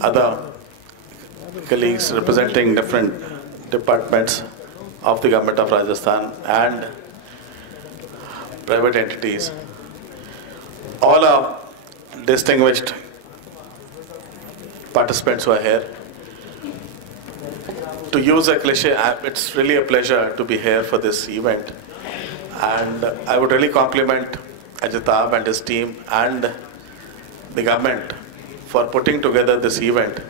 other colleagues representing different departments of the government of Rajasthan and private entities. All are distinguished participants who are here. To use a cliche, it's really a pleasure to be here for this event. And I would really compliment Ajitab and his team and the government for putting together this event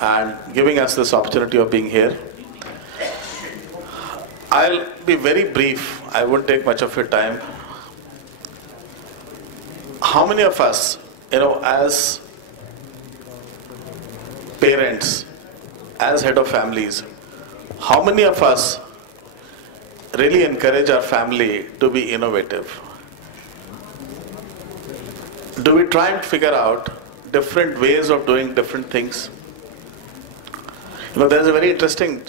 and giving us this opportunity of being here. I'll be very brief. I won't take much of your time. How many of us, as parents, as head of families, how many of us really encourage our family to be innovative? Do we try and figure out different ways of doing different things? There's a very interesting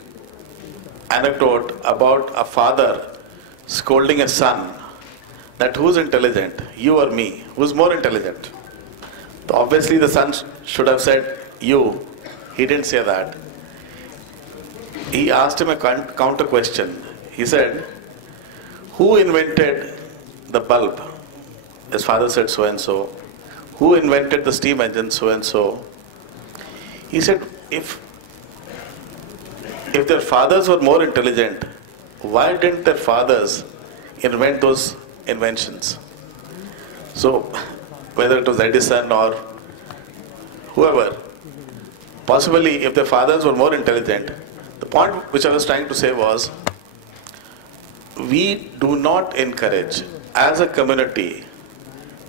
anecdote about a father scolding a son that who's intelligent, you or me? Who's more intelligent? So obviously the son should have said you. He didn't say that. He asked him a counter question. He said, who invented the bulb? His father said so and so. Who invented the steam engine? So and so. He said, if their fathers were more intelligent, why didn't their fathers invent those inventions? So, whether it was Edison or whoever, possibly if their fathers were more intelligent, the point which I was trying to say was, we do not encourage, as a community,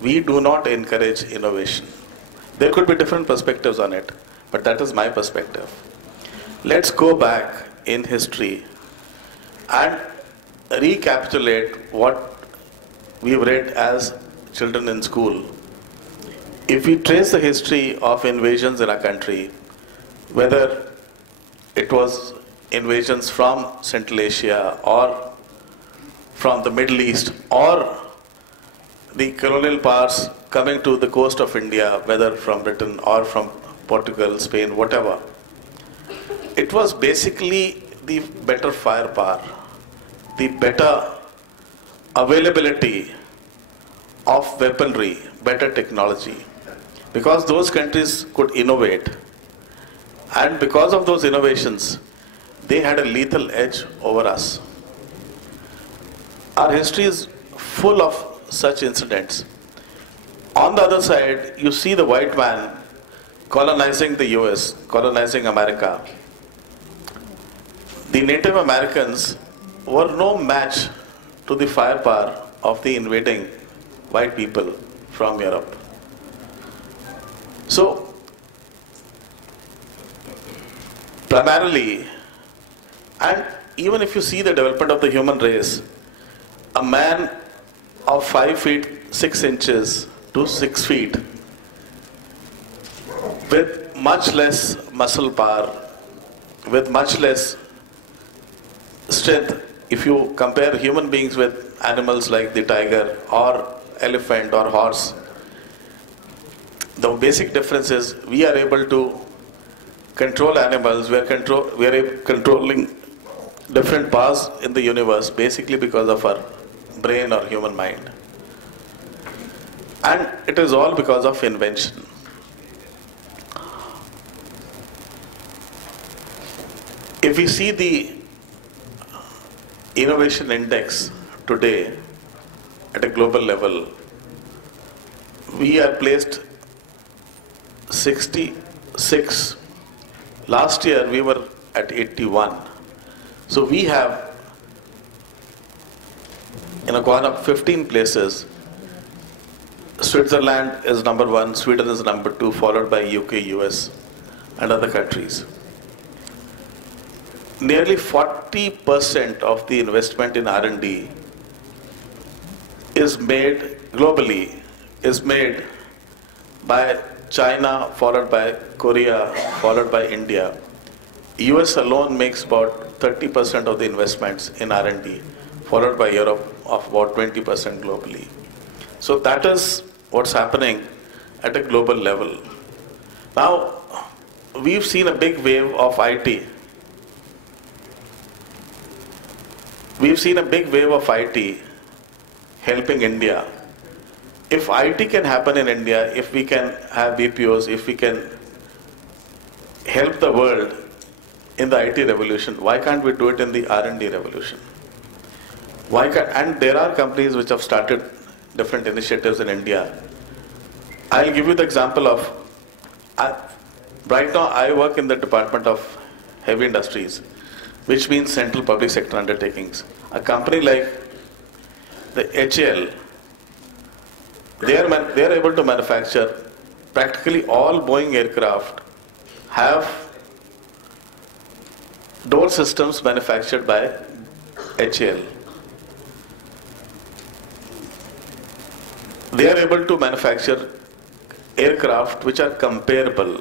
we do not encourage innovation. There could be different perspectives on it, but that is my perspective. Let's go back in history and recapitulate what we've read as children in school. If we trace the history of invasions in our country, whether it was invasions from Central Asia or from the Middle East or the colonial powers coming to the coast of India, whether from Britain or from Portugal, Spain, whatever, it was basically the better firepower, the better availability of weaponry, better technology. Because those countries could innovate, and because of those innovations, they had a lethal edge over us. Our history is full of such incidents. On the other side, you see the white man colonizing the US, colonizing America. The Native Americans were no match to the firepower of the invading white people from Europe. So, primarily, and even if you see the development of the human race, a man of 5 feet 6 inches to 6 feet with much less muscle power, with much less strength, if you compare human beings with animals like the tiger or elephant or horse, the basic difference is we are able to control animals, we are controlling different powers in the universe basically because of our brain or human mind. And it is all because of invention. If we see the innovation index today at a global level, we are placed 66. Last year we were at 81. So we have gone up 15 places. Switzerland is number 1, Sweden is number 2, followed by UK, US and other countries. Nearly 40% of the investment in R&D is made globally, is made by China, followed by Korea, followed by India. US alone makes about 30% of the investments in R&D, followed by Europe of about 20% globally. So that is what's happening at a global level. Now, we've seen a big wave of IT. We've seen a big wave of IT helping India. If IT can happen in India, if we can have BPOs, if we can help the world in the IT revolution, why can't we do it in the R&D revolution? Why can't, and there are companies which have started different initiatives in India. I'll give you the example of, right now I work in the Department of Heavy Industries, which means Central Public Sector Undertakings. A company like the HAL, they are able to manufacture practically all Boeing aircraft have door systems manufactured by HAL. They are able to manufacture aircraft which are comparable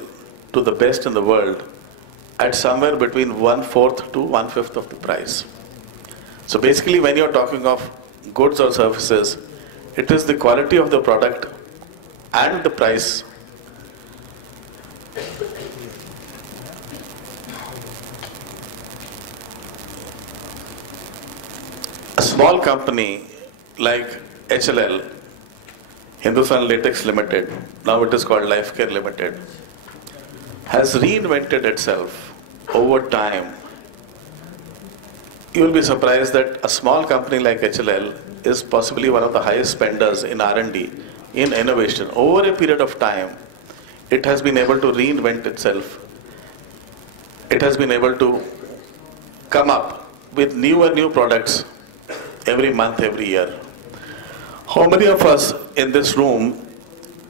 to the best in the world at somewhere between 1/4 to 1/5 of the price. So basically, when you're talking of goods or services, it is the quality of the product and the price. A small company like HLL, Hindustan Latex Limited, now it is called Lifecare Limited, has reinvented itself over time. You will be surprised that a small company like HLL is possibly one of the highest spenders in R&D, in innovation. Over a period of time, it has been able to reinvent itself. It has been able to come up with new products every month, every year. How many of us in this room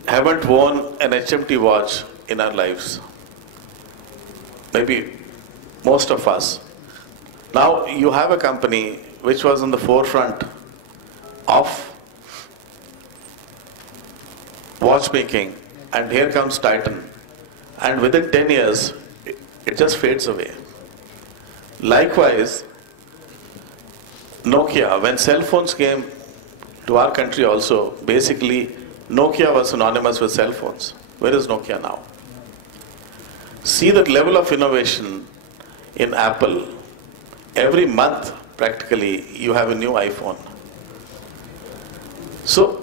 haven't worn an HMT watch in our lives? Maybe most of us. Now you have a company which was on the forefront of watchmaking, and here comes Titan, and within 10 years it just fades away. Likewise, Nokia, when cell phones came to our country also, basically Nokia was synonymous with cell phones. Where is Nokia now? See the level of innovation in Apple. Every month, practically, you have a new iPhone. So,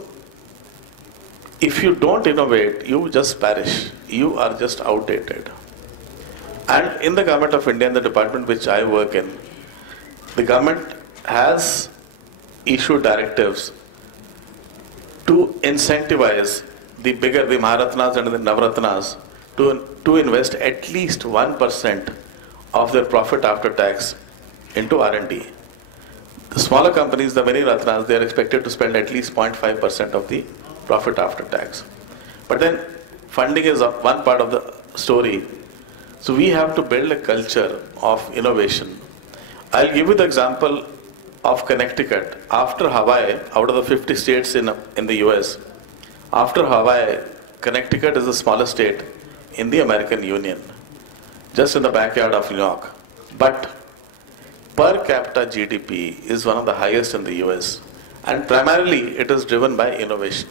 if you don't innovate, you just perish. You are just outdated. And in the Government of India, in the department which I work in, the government has issued directives to incentivize the Maharatnas and the Navratnas to invest at least 1% of their profit after tax into R&D. The smaller companies, the many Ratnas, they are expected to spend at least 0.5% of the profit after tax. But then funding is one part of the story. So we have to build a culture of innovation. I'll give you the example of Connecticut. After Hawaii, out of the 50 states in the US, after Hawaii, Connecticut is the smallest state in the American Union, just in the backyard of New York. But per capita GDP is one of the highest in the US, and primarily it is driven by innovation.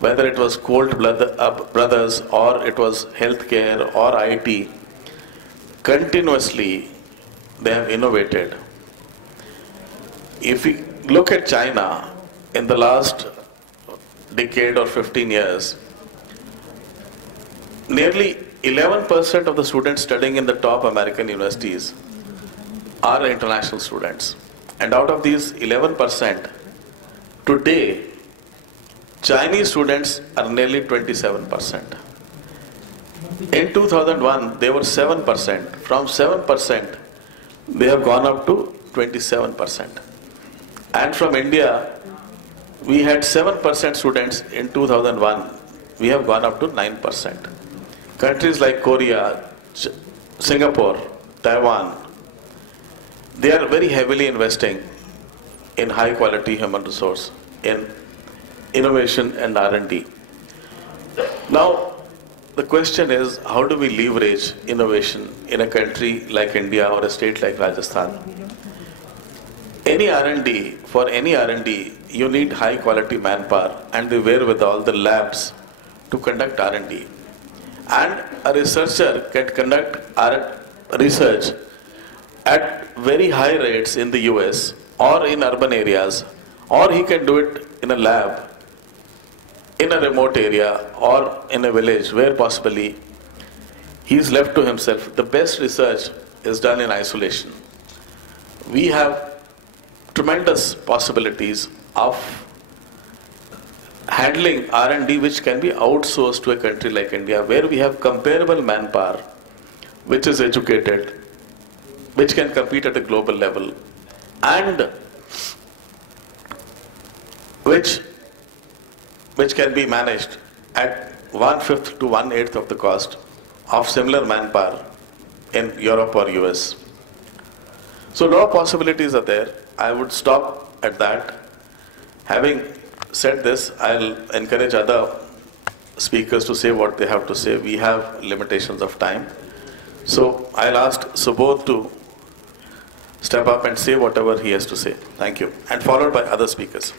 Whether it was Colt Brothers or it was healthcare or IT, continuously they have innovated. If we look at China in the last decade or 15 years, nearly 11% of the students studying in the top American universities are international students. And out of these 11%, today, Chinese students are nearly 27%. In 2001, they were 7%. From 7%, they have gone up to 27%. And from India, we had 7% students in 2001. We have gone up to 9%. Countries like Korea, Singapore, Taiwan, they are very heavily investing in high quality human resource, in innovation and R&D. Now, the question is, how do we leverage innovation in a country like India or a state like Rajasthan? For any R&D, you need high quality manpower and the wherewithal, the labs to conduct R&D. And a researcher can conduct research at very high rates in the US or in urban areas, or he can do it in a lab in a remote area or in a village where possibly he is left to himself. The best research is done in isolation. We have tremendous possibilities of handling R&D which can be outsourced to a country like India, where we have comparable manpower, which is educated, which can compete at a global level, and which can be managed at 1/5 to 1/8 of the cost of similar manpower in Europe or US. So a lot of possibilities are there. I would stop at that. Having said this, I'll encourage other speakers to say what they have to say. We have limitations of time. So I'll ask Subodh to step up and say whatever he has to say. Thank you. And followed by other speakers.